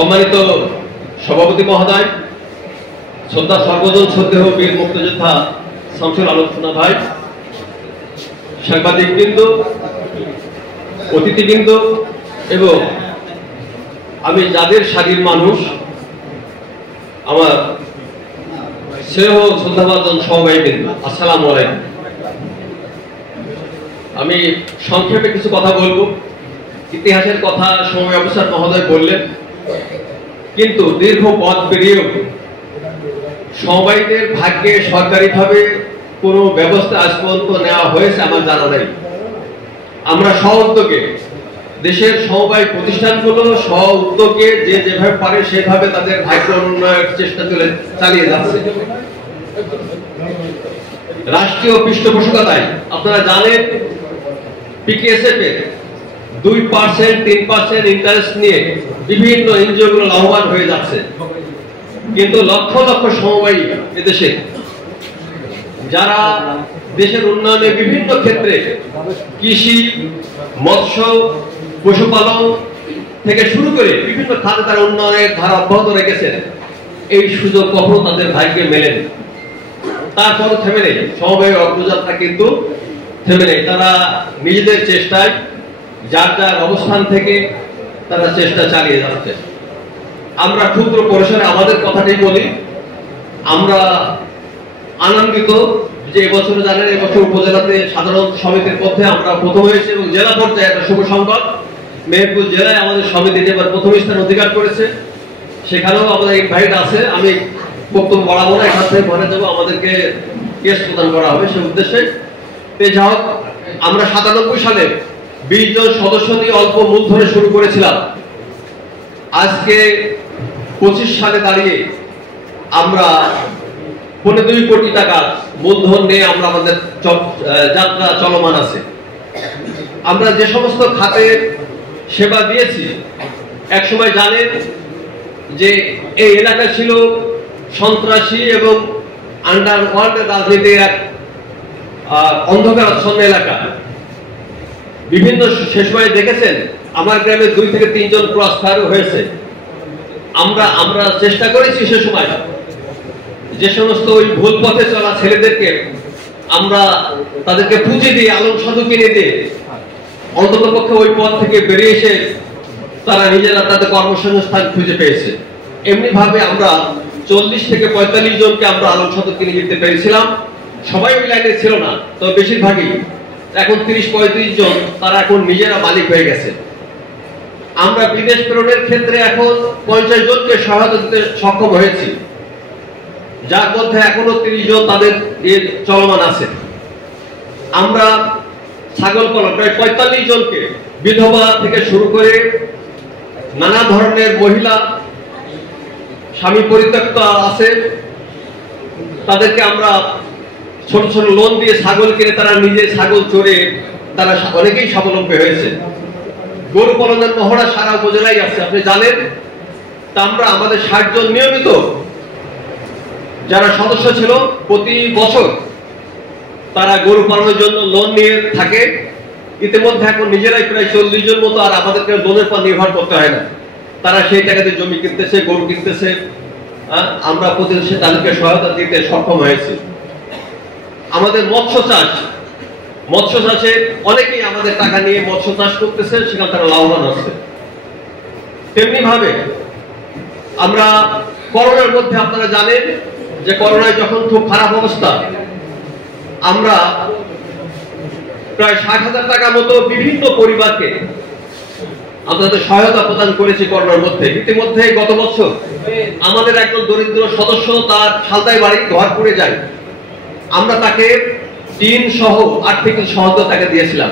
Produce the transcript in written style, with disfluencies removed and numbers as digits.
সম্মানিত সভাপতি মহোদয়, শ্রদ্ধা সর্বজন শ্রদ্ধেয় বীর মুক্তিযোদ্ধা শামসুল আলোচনা ভাই, সাংবাদিকবৃন্দ, অতিথিবৃন্দ এবং আমি যাদের সারির মানুষ, আমার স্নেহ শ্রদ্ধাভাজন সহবাহীবৃন্দ, আসসালামু আলাইকুম। আমি সংক্ষেপে কিছু কথা বলবো। ইতিহাসের কথা সময় অফিসার মহোদয় বললেন, কিন্তু দীর্ঘ পথ পেরিয়েও সমবায়ীদের ভাগ্যে সরকারিভাবে কোনো ব্যবস্থা আজ পর্যন্ত নেওয়া হয়েছে আমার জানা নেই। আমরা স্ব উদ্যোগে দেশের সমবায় প্রতিষ্ঠানগুলো স্ব উদ্যোগে যে যেভাবে পারে সেভাবে তাদের ভাগ্য উন্নয়নের চেষ্টা চালিয়ে যাচ্ছে। রাষ্ট্রীয় পৃষ্ঠপোষকতায় আপনারা জানেন পিকেএসএফ এর 2%, 3% ইন্টারেস্ট নিয়ে বিভিন্ন এনজিওগুলো লাভবান হয়ে যাচ্ছে, কিন্তু লক্ষ লক্ষ সমবায়ী এদেশে যারা দেশের উন্নয়নে বিভিন্ন ক্ষেত্রে কৃষি, মৎস্য, পশুপালন থেকে শুরু করে বিভিন্ন খাতে তারা উন্নয়নের ধারা অব্যাহত রেখেছেন, এই সুযোগ কখনো তাদের ভাগ্যে মেলেনি। তারপরও থেমে নেই, সমবায়ের অগ্রযাত্রা কিন্তু থেমে নেই। তারা নিজেদের চেষ্টায় যার যার অবস্থান থেকে তারা চেষ্টা চালিয়ে যাচ্ছে। আমরা ক্ষুদ্র পরিসরে আমাদের কথাটাই বলি, আমরা আনন্দিত যে এবছর জানেন এবছর উপজেলাতে সাধারণ সমিতির মধ্যে আমরা প্রথম হয়েছি এবং জেলা পর্যায়ে একটা শুভ সংবাদ, মেহেরপুর জেলায় আমাদের সমিতি এবার প্রথম স্থান অধিকার করেছে। সেখানেও আমাদের ইনভাইট আছে, আমি বক্তব্য বাড়াবো না, এখান থেকে ঘরে যাবো, আমাদেরকে কেস প্রদান করা হবে সে উদ্দেশ্যে। যা হোক, আমরা 97 সালে 20 জন সদস্য দিয়ে অল্প মূলধনে শুরু করেছিলাম। আজকে 25 সালে দাঁড়িয়ে আমরা 2.25 কোটি টাকা মূলধন নিয়ে আমরা আমাদের যাত্রা চলমান আছে। আমরা যে সমস্ত খাতে সেবা দিয়েছি, একসময় জানেন যে এই এলাকা ছিল সন্ত্রাসী এবং আন্ডারওয়ার্ল্ডের রাজনীতির এক অন্ধকারাচ্ছন্ন এলাকা। বিভিন্ন সে সময় দেখেছেন আমার গ্রামে 2 থেকে 3 জন ক্রস ফায়ার হয়েছে। আমরা চেষ্টা করেছি সে সময় যে সমস্ত ওই ভুল পথে চলা ছেলেদেরকে আমরা তাদেরকে পুঁজি দিয়ে আলম সাধু কিনে দিয়ে অন্তত পক্ষে ওই পথ থেকে বেরিয়ে এসে তারা নিজেরা তাদের কর্মসংস্থান খুঁজে পেয়েছে। এমনি ভাবে আমরা 40 থেকে 45 জনকে আমরা আলম সাধু কিনে দিতে পেরেছিলাম। সবাই ওই লাইনে ছিল না, তো বেশিরভাগই এখন 30-35 জন তারা এখন নিজেরা মালিক হয়ে গেছে। আমরা বিদেশ প্রেরণের ক্ষেত্রে এখন 50 জনকে সহায়তা দিতে সক্ষম হয়েছি, যার মধ্যে এখনো 30 জন তাদের চলমান আছে। আমরা ছাগল পালন প্রায় 45 জনকে, বিধবা থেকে শুরু করে নানা ধরনের মহিলা স্বামী পরিত্যক্ত আছে, তাদেরকে আমরা ছোট ছোট লোন দিয়ে ছাগল কিনে তারা নিজে ছাগল চড়ে তারা অনেকেই স্বাবলম্বী হয়েছে। গরু পালনের মহড়া সারা উপজেলায় আছে, আপনি জানেন। তা আমরা আমাদের 60 জন নিয়মিত যারা সদস্য ছিল প্রতি বছর তারা গরু পালনের জন্য লোন নিয়ে থাকে। ইতিমধ্যে এখন নিজেরাই প্রায় 40 জন মতো আর আমাদেরকে লোনের পর নির্ভর করতে হয় না, তারা সেই টাকাতে জমি কিনতেছে, গরু কিনতেছে। আমরা প্রতিদিন তাদেরকে সহায়তা দিতে সক্ষম হয়েছি। আমাদের মৎস্য চাষে অনেকেই আমাদের টাকা নিয়ে মৎস্য চাষ করতেছে, সেখানে তারা লাভবান হচ্ছে। তেমনি ভাবে আমরা করোনার মধ্যে আপনারা জানেন যে করোনায় যখন খুব খারাপ অবস্থা, আমরা প্রায় 60,000 টাকা মতো বিভিন্ন পরিবারকে আপনাদের সহায়তা প্রদান করেছি করোনার মধ্যে। ইতিমধ্যে গত বছর আমাদের একজন দরিদ্র সদস্য, তার সালতায় বাড়ি, ঘর পুড়ে যায়, আমরা তাকে টিন সহ আর্থিক সহায়তা তাকে দিয়েছিলাম।